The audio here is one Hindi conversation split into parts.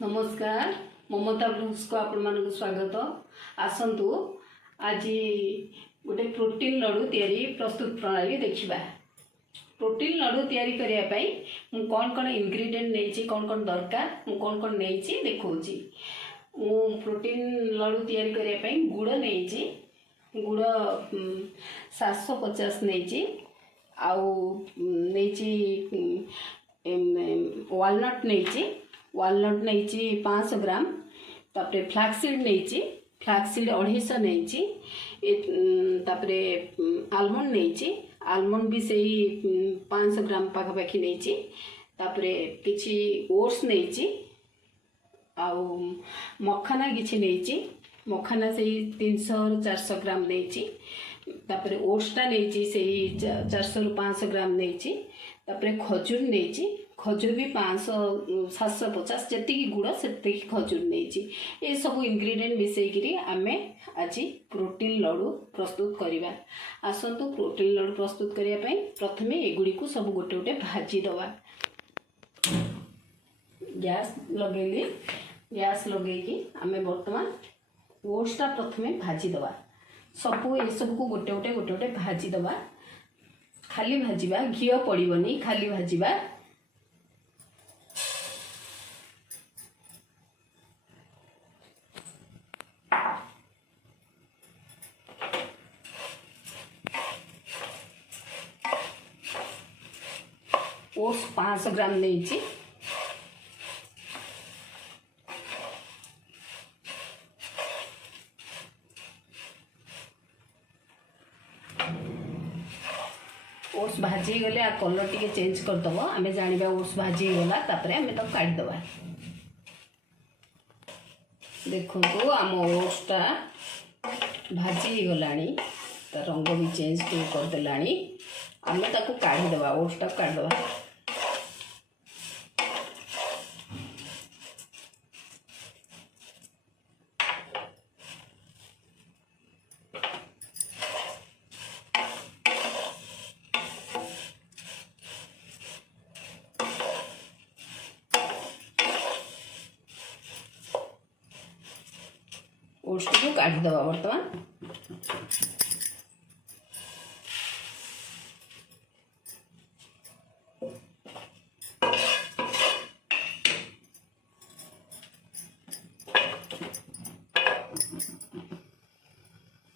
नमस्कार ममता ब्लॉग्स को आपण मानक स्वागत। आसंतु आज गोटे प्रोटीन लड्डू तैयारी प्रस्तुत प्रणाली देखिबा। प्रोटीन लड्डू तैयारी करिया पई मु कोन कोन इंग्रेडिएंट नेछि कोन कोन दरकार मु कोन कोन नेछि देखौछि। मु प्रोटीन लड्डू तैयारी करिया पई गुड़ नेछि, गुड़ 750 नेछि, आउ नेछि वालनट नेछि, वालनट नेछि 500 ग्राम, तापरे फ्लैक्सीड नेछि, फ्लैक्सीड 250 नेछि, तापरे आलमंड नेछि, आलमंड भी सही 500 ग्राम पाखापाखि नेछि, तापरे किछि ओट्स नेछि, आउ मखाना किछि नेछि, मखाना सही 300-400 ग्राम नेछि, तापरे ओट्सटा नेछि सही 400 रु 500 ग्राम नेछि, तापरे खजूर नेछि, खजूर भी 500-750 जति गुड़ से खजूर नेछि। ये सब इंग्रेडिएंट मिसेकरी आमे आज प्रोटीन लड्डू प्रस्तुत करिबा। आसंतु प्रोटीन लड्डू प्रस्तुत करिया पई प्रथमे एगुडी को सब गोटे गोटे भाजी दवा। गैस लगेली, गैस लगेकी आमे वर्तमान ओट्सटा प्रथमे भाजी दवा। सब ये सब को गोटे गोटे भाजी दवा। खाली भाजीबा, घी पड़िबनी, खाली भाजीबा। ओट्स 500 ग्राम नहीं, ओट्स भाजी गले आ कलर टिके चेंज कर दबो। आमे जानिबा ओट्स भाजी गला, तापरे आमे तो काट दबा। देखो आम ओट्सटा भाजी गलानी, ता रंग भी चेंज कर देलानी। आमे ताको काढ़ी दबा, ओट्सटा काट दबा। ओट्स को काढ़ी दबा वर्तमान।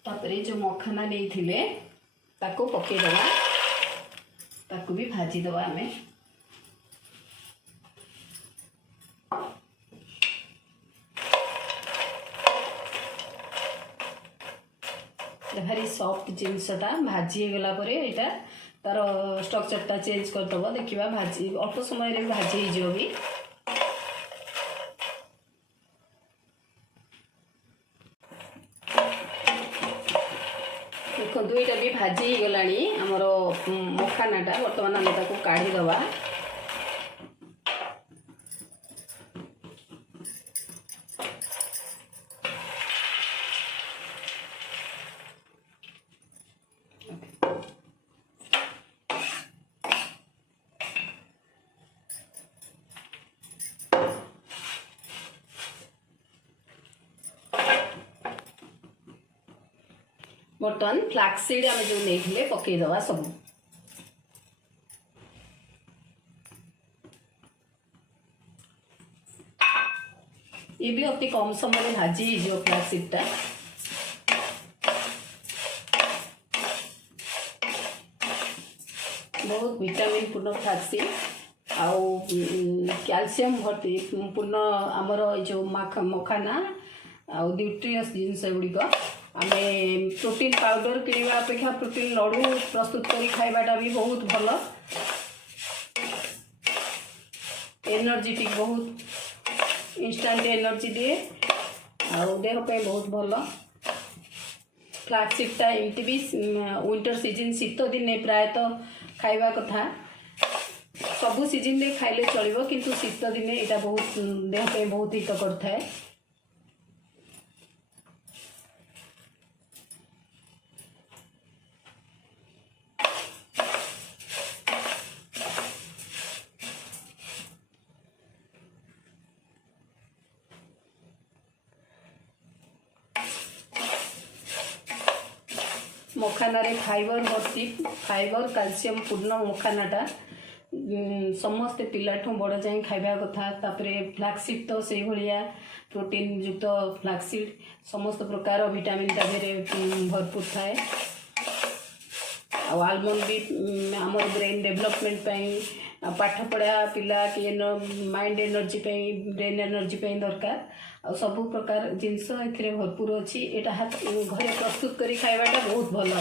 तापरे जो मखाना नहीं थिले ताको पके दबा, ताको भी भाजी दबा। आमे भारी सॉफ्ट जिनसटा भाजी गला परे एटा तार स्ट्रक्चरटा चेंज कर दबो। देखिबा भाजी अल्प समय रे भाजी ही जो भी। देखो दुईटा भी भाजी ही गलानी। हमरो मखानाटा वर्तमान हम ताको काढ़ी दबा। बर्तन फ्लैक्सीड आम जो नहीं पकई दवा सब। ये भी अति कम समय भाजी जो फ्लैक्सीडटा। बहुत विटामिन पूर्ण फ्लैक्सीड आउ कैल्शियम भर्ती पूर्ण आमर जो मखाना आउ न्यूट्रियस जिनस गुड़िक। आमे प्रोटीन पाउडर किणवा अपेक्षा प्रोटीन लड्डू प्रस्तुत करी खाइबाटा भी बहुत भल। एनर्जेटिक, बहुत इंस्टेंट एनर्जी दिए और देह पे बहुत भल। फ्लैक्सीडटा एमती भी विंटर सीजन शीत दिन प्रायतः खाइबा कथा। सबु सीजन में खाइले चलिबो, किंतु शीत दिन एटा बहुत देह पे बहुत हित करथाय। मखाना फाइबर भर्ती फाइबर कैल्शियम पूर्ण मखानाटा समस्ते पिलाठू बड़ जाए खाइबा कथा। तापर फ्लैक्सीड तो से भाया प्रोटीन युक्त फ्लैक्सीड समस्त प्रकार विटामिन ता भरपूर थाए। आलमंड भी आमर ब्रेन डेवलपमेंट पाठ पढ़ा पिला कि माइंड एनर्जी ब्रेन एनर्जी दरकार आ सबु प्रकार जिनस ए भरपूर अच्छी यहाँ घरे प्रस्तुत करी खाइबाटा बहुत भल।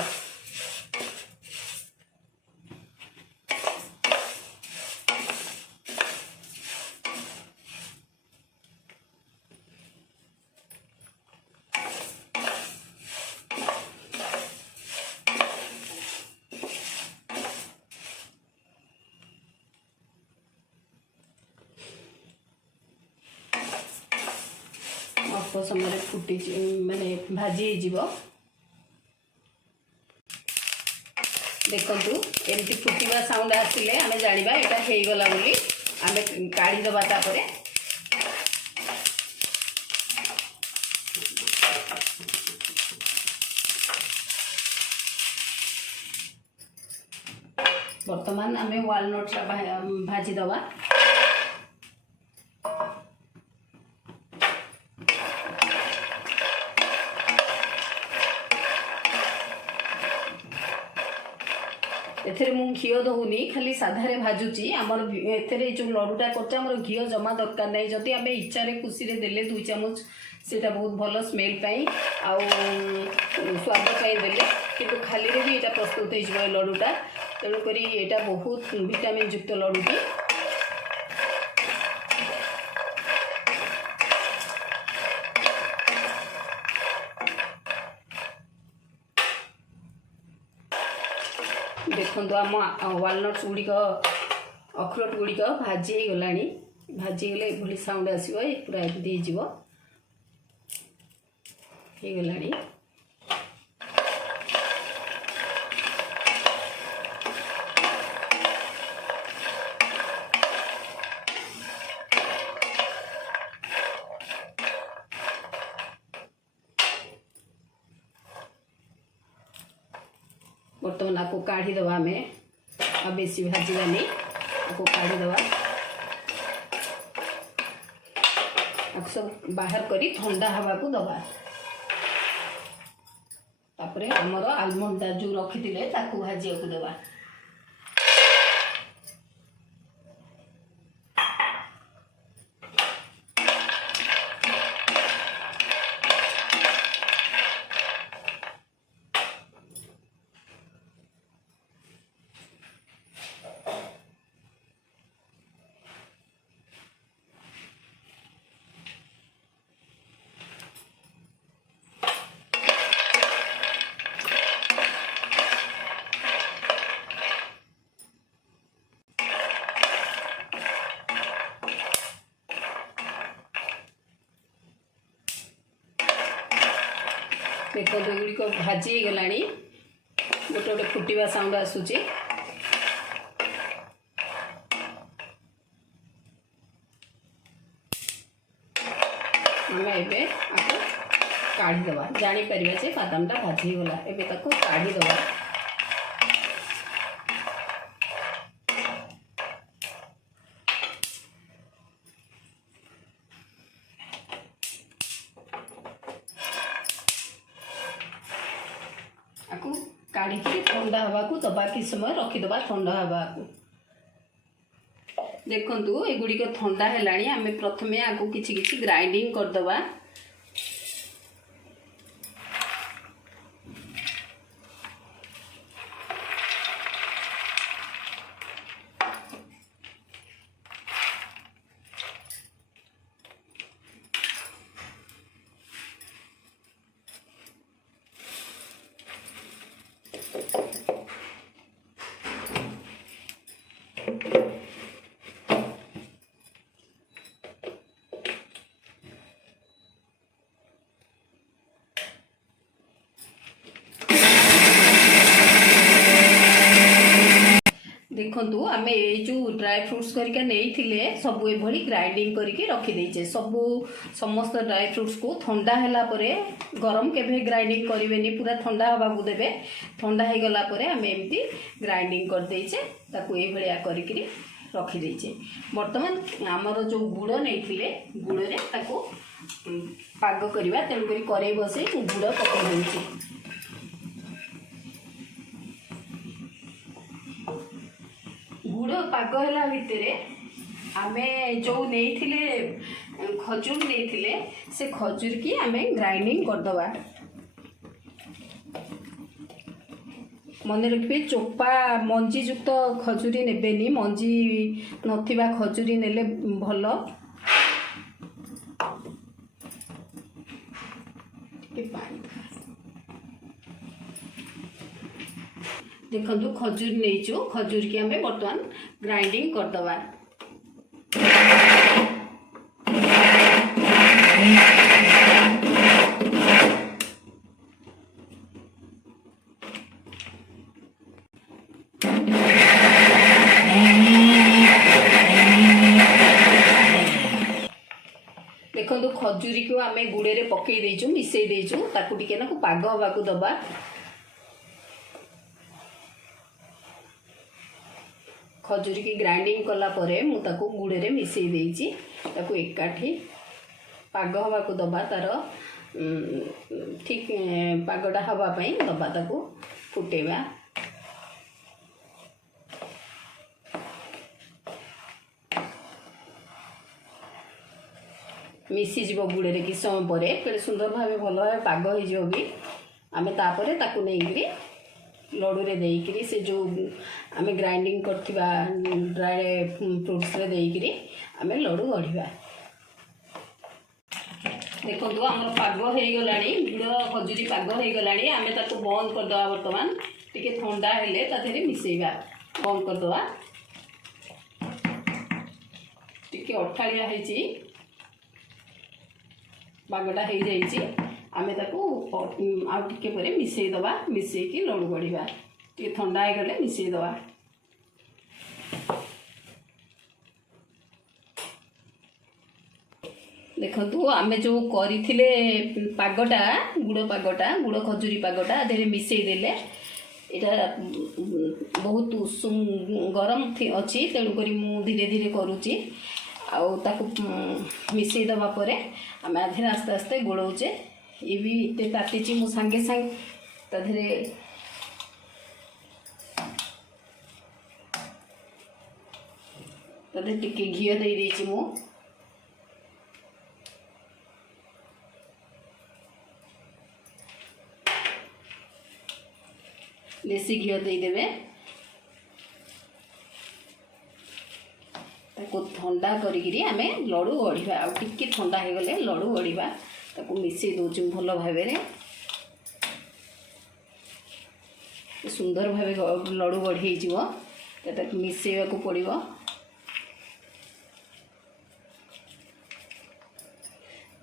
अल्प समय फुटी माने भाजी देखु एमती फुटवा साउंड आसिले आमे जानिबा एटा हेगला बोली आमे काढ़ी दबा तापरे वर्तमान आमे वालनट भाजी दबा। एथेरे मु घी दौनी खाली साधारे भाजुची आमर एथेरे जो लडुटा करते आमर घी जमा दरकार नहीं। जदि आम इच्छा खुशी देले 2 चामच सेटा बहुत भल स्मेल पाई आउ स्वाद पाई देले किंतु खाली रे भी एटा प्रस्तुत हो लडुटा। तेणुक यहाँ बहुत विटामिन युक्त लडुटी। देखो आम वालनट्स गुड़िक अखरोट गुड़िक भाजी गला भाजी गले ये साउंड आसो पूरा एमती होगला। बर्तमान आपको काढ़ी दवा में आ बेसी भाजवानी आपको काढ़ी दवा आपको सब बाहर करी ठंडा हवा को दवा। तापरे हमर आलमंड जो रखी ताकू भाजिया को दवा। देखो गुड़िक भाजी गला गोटे गोटे फुटवा साउंड आसूची। आम ए काढ़ी दवा जापर जे बादामटा भाजी गला एवं काढ़ी दवा। काढ़ी ठंडा हवा को दबा कि समय रखीदबा ठंडा हवा को। देखु एगुड़िक ठंडा है आम प्रथमे आगु किछि ग्राइंडिंग करदबा। देखु आम जो ड्राई फ्रुट्स करके नहीं सब ये ग्राइंडिंग करके रखीदे सबू समस्त ड्राई फ्रुट्स को ठंडा है गरम केवे ग्राइंडिंग करेंगे पूरा ठंडा हवा को देवे ठंडा हो गला आम एमती ग्राइंडिंग करदेचे ये करके रखीदे बर्तमान आमर जो गुड़ नहीं गुड़े पाग करवा तेणुक कड़े बसई गुड़ पकई गुड़ पाग है भितर आम जो नहीं खजूर नहीं से खजूर की आम ग्राइंडिंग करदे मन रखिए चोपा मंजी युक्त खजूरी नेबेनी मंजी नथिबा खजूरी नेले भल देखो खजूर नहीं खजूर की आम बर्तमान ग्राइंडिंग करदे देखो खजूरी को आम गुड़े पकई देचु मिसई देचु ताकू टिके ना पाग हवा को दबा खजूरी की ग्राइंडिंग कला परे मु ताकू गुड़े मिसई देची ताकू एकाठी पाग हवा को दबा तार ठीक पागटा हवा पाई दबा ताकू फुटेबा मिसीज गुड़े कि समय पर केड़े सुंदर भाव भल भाव पाग हो भी आम तापर ताकू नहीं लडू रे देकरी से जो आम ग्राइंडिंग करथिबा ड्राई फ्रूट्स रे देकरी आम लडू गढ़िबा देखो आम पाग हो गलानी गुड़ खजूरी पाग हो गलानी आम ताकू बंद करदे बर्तमान टिके ठंडा हेले ताधरे मिसेइबा बंद करदे टिके अठालिया हेची पागटा हो जाइए आम आउ टिके पर मिसई दबा मिसईकी लडू गढ़ा टे ठंडा हो गले मिसई दबा देखु आम जो करथिले पागटा गुड़ खजूरी पागटा देरे मिसई देले एटा बहुत उषुम गरम अच्छी तेणुक मु धीरे धीरे करुच्ची आउ ताकू मिसई दबा परे आम आधे आस्ते आस्ते गोलौचे ये भी इतने ताती मु सांगे सांगे ताधरे ताधरे टिके घी दे देची मु देसी घी दे देबे ताको ठंडा करिगिरी आमे लडू गढ़िबा आ टिके ठंडा हो गले लडू गढ़िबा ताको मिसई दोछु भल भाबे रे सुंदर भाबे लडू गढ़ी जीवो ताको मिसईबा को पड़िबो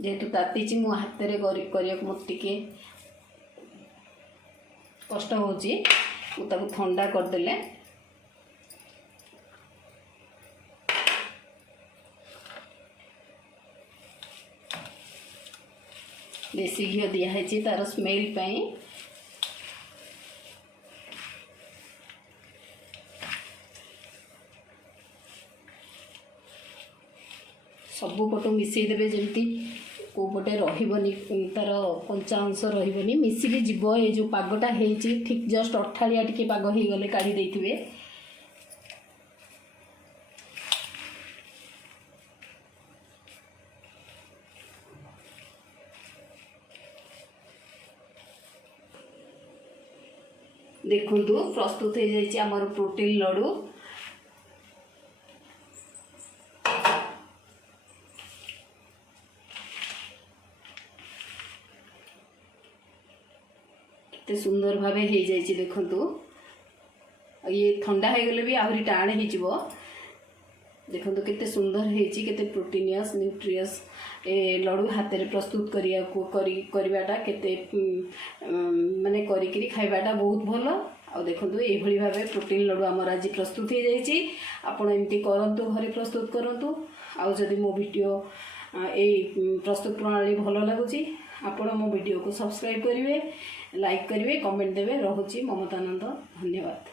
जेतु तातीची मु हाथ रे करिया को मत टिके कष्ट होची मु ताको ठंडा कर देले देसी घी दिखाई तार स्मेल पाई सबु पटो मिसई देबे जमती को पटे रहिबनी तार कंचा अंश रहिबनी मिसिकी जीव ये जो पागटा हेची ठीक जस्ट अठालिया टिके पाग हो गले काढ़ी देथिबे देखु प्रस्तुत हो जाइए आमर प्रोटीन लडू केते सुंदर भाव हो जाइए देखु ये ठंडा हो गले भी आहरी टाण हो देखो केते सुंदर होती केते प्रोटीनियस न्यूट्रियस ए लडू हाथ में प्रस्तुत करवाटा केते माने करिकरी खाइबाटा बहुत भल आ देखो ये भाव प्रोटीन लड्डू आमर आज प्रस्तुत हो जाइए। आपण एमती करंतु घरे प्रस्तुत करंतु। आउ जदि मो वीडियो यही प्रस्तुत प्रणाली भल लगुच आपण मो वीडियो को सब्सक्राइब करेंगे, लाइक करेंगे, कमेंट देवे। रोची ममतानंद, धन्यवाद।